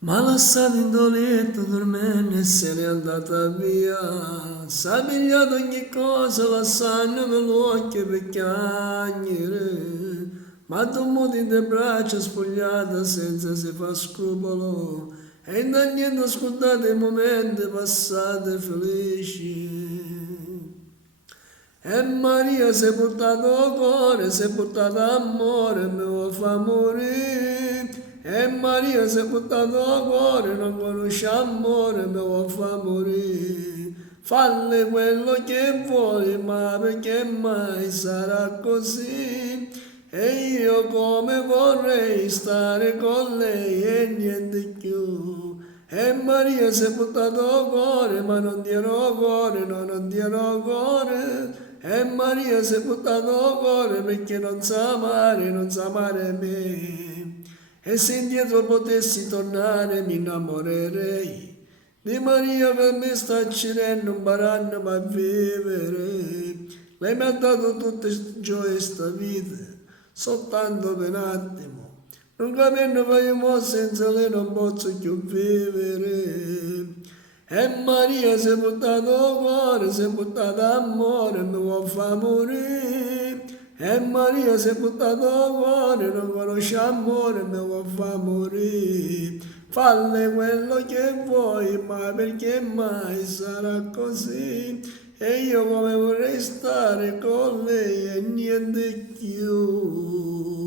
Ma lasciato indolento dormendo e se n'è andata via, sa pigliato ogni cosa, lasciando per l'occhio per piangere, ma dopo di te braccia spogliata senza si fa scrupolo, e da niente ascoltate i momenti passati felici. E Maria si è portato cuore, si è portato amore, mi vuoi fa morire. E Maria si è portato cuore, non conosce amore, mi vuoi fa morire. Falle quello che vuoi, ma perché mai sarà così? E io come vorrei stare con lei e niente più. E Maria si è buttato cuore, ma non dirò cuore, no, non dirò cuore. E Maria si è buttato cuore perché non sa amare, non sa amare me. E se indietro potessi tornare mi innamorerei di Maria che mi sta uccidendo, imparando a vivere. Lei mi ha dato tutte le gioie sta vita, soltanto per un attimo. Non capendo che io senza lei non posso più vivere. E Maria si è buttato cuore, si è buttato amore, mi vuol fa morire. E Maria si è buttato cuore, non conosce amore, mi vuol fa morire. Falle quello che vuoi, ma perché mai sarà così? E io come vorrei stare con lei e niente più.